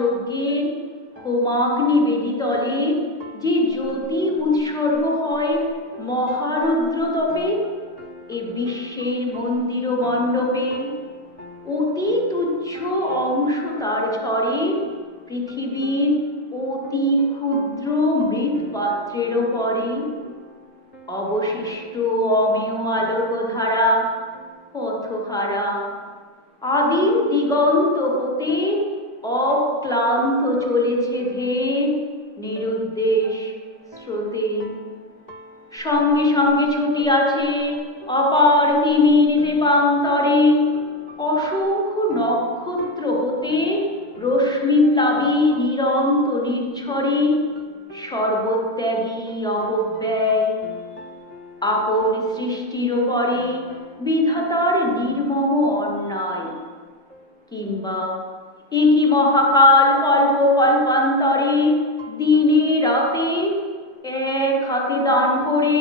যজ্ঞের হোমাগ্নি বেদিতলে যে জ্যোতি উৎসর্গ হয় মহারুদ্রতপে, এ বিশ্বের মন্দির মণ্ডপে অতি তুচ্ছ অংশ তার ঝরে পৃথিবীর অতি ক্ষুদ্র মৃৎপাত্রেরও পরে। অবশিষ্ট অমেয় আলোকধারা পথহারা আদিম দিগন্ত হতে অক্লান্ত চলেছে ধেয়ে নিরুদ্দেশ স্রোতে। সঙ্গে সঙ্গে ছুটিয়াছে অপার তিমির দেবান্তরে অসংখ্য নক্ষত্র হতে রশ্মিপ্লাবী নিরন্ত নির্ঝরে সর্বত্যাগী অপব্যয়। আপন সৃষ্টির পরে বিধাতার নির্মম অন্যায়, কিংবা একই মহাকাল কল্প কল্পান্তরে দিনে রাতে এক হাতে দান করে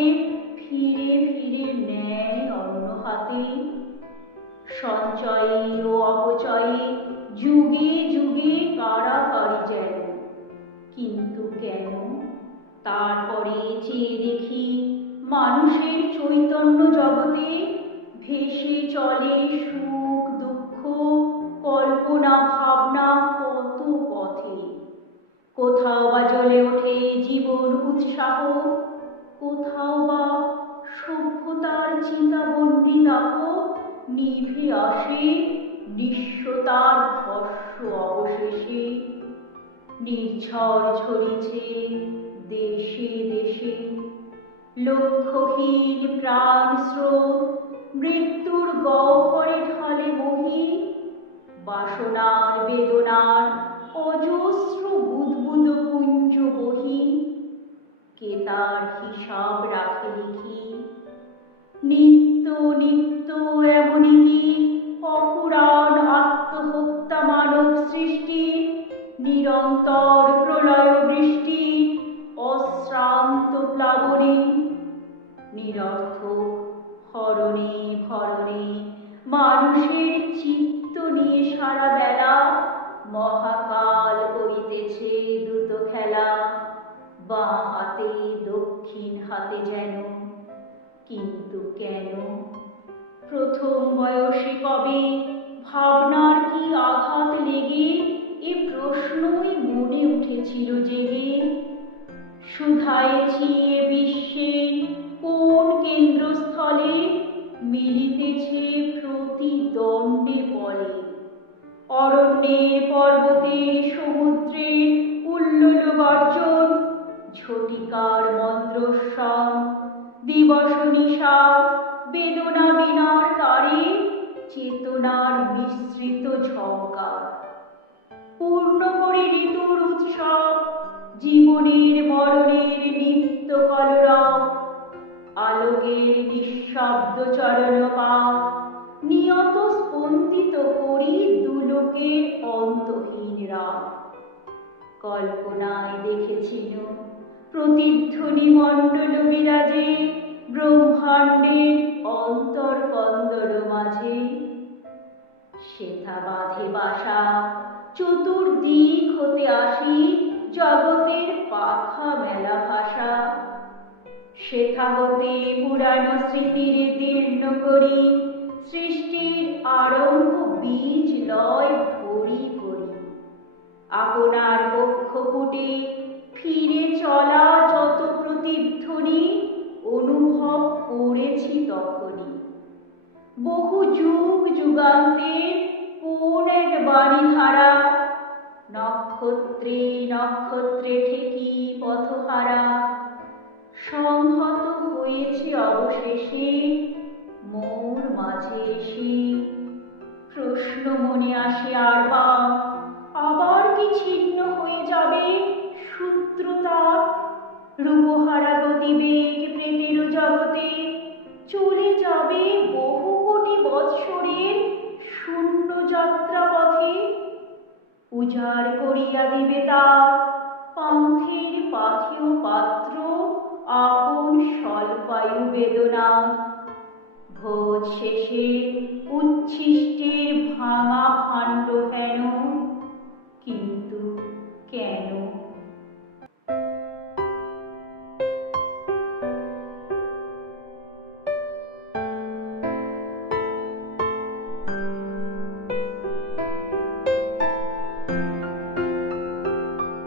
ফিরে ফিরে নেয় অন্য হাতে। সঞ্চয়ে ও অপচয়ে যুগে যুগে কারাকারি যেন, কিন্তু কেন তারপরে চেয়ে দেখি মানুষের চৈতন্য জগতে ভেসে চলে সুখ দুঃখ কল্পনা ভাবনা কত পথে। কোথাও বা জ্বলে ওঠে জীবন উৎসাহ, কোথাও বা সভ্যতার চিতাবন্দি দাহ নিভে আসে নিঃস্বতার ভস্য অবশেষে। নির্ঝর ঝরিছে দেশে দেশে লক্ষ্যহীন প্রাণ স্রোত মৃত্যুর গহ্বরে ঢালে মহি। বাসনার বেদনার অজস্র বুদ্বুদ পুঞ্জ বহি, কে তার হিসাব রাখে লিখি। নিত্য নিত্য এমনই কি অফুরান আত্মহত্যা মানব সৃষ্টি, নিরন্তর প্রলয় বৃষ্টি অশ্রান্ত প্লাবনে। নিরর্থক হরণে ভরণে মানুষের চিত্ত নিয়ে সারা বেলা মহাকাল করিতেছে দ্রুত খেলা, বাঁ হাতে দক্ষিণ হাতে যেন, কিন্তু কেন? প্রথম বয়সে কবে ভাবনার কি আঘাত লেগে এ প্রশ্নই মনে উঠেছিল জেগে। শুধাইছি এ বিশ্বে কোন কেন্দ্রস্থলে মিলিতেছে প্রতিদ্বন্দ্বে বলে। অরণ্যের পর্বতের সমুদ্রের উল্লোল গর্জন, ঝটিকার মন্দ্রস্বর, দিবস নিশার বেদনা বীণার তারে চেতনার মিশ্রিত ঝঙ্কার। পূর্ণ করে ঋতুর উৎসব জীবনের মরণের নিত্য কলরব। আলোকের নিঃশব্দ চরণপাত নিয়ত স্পন্দিত করি দুলোকের অন্তহীন রাত। কল্পনায় দেখেছিল প্রতিধ্বনি মণ্ডল বিরাজে ব্রহ্মাণ্ডের অন্তর কন্দর মাঝে। সেথা বাঁধে বাসা চতুর্দিক হতে আসি জগতের পাখা মেলা ভাষা। সেথা হতে পুরানো স্মৃতির দীর্ণ করি সৃষ্টির আরম্ভ বীজ লয় ভরি ভরি। আপনার বক্ষপুটে ফিরে চলা যত প্রতিধ্বনি অনুভব করেছি তখনই। বহু যুগ যুগান্তের কোন এক বাণীধারা নক্ষত্রে নক্ষত্রে ঠেকি পথহারা সংহত হয়েছে অবশেষে মোর মাঝে এসে। প্রশ্ন মনে আসে আবার কি ছিন্ন হয়ে যাবে সূত্রতা। রূপহারা গতিবেগ প্রেতের জগতে চলে যাবে বহু কোটি বৎসরের শূন্য যাত্রা পথে। উজাড় করিয়া দিবে তার পান্থের পাথেয় পাত্র আপন স্বল্পায়ু বেদনা। ভোজ শেষে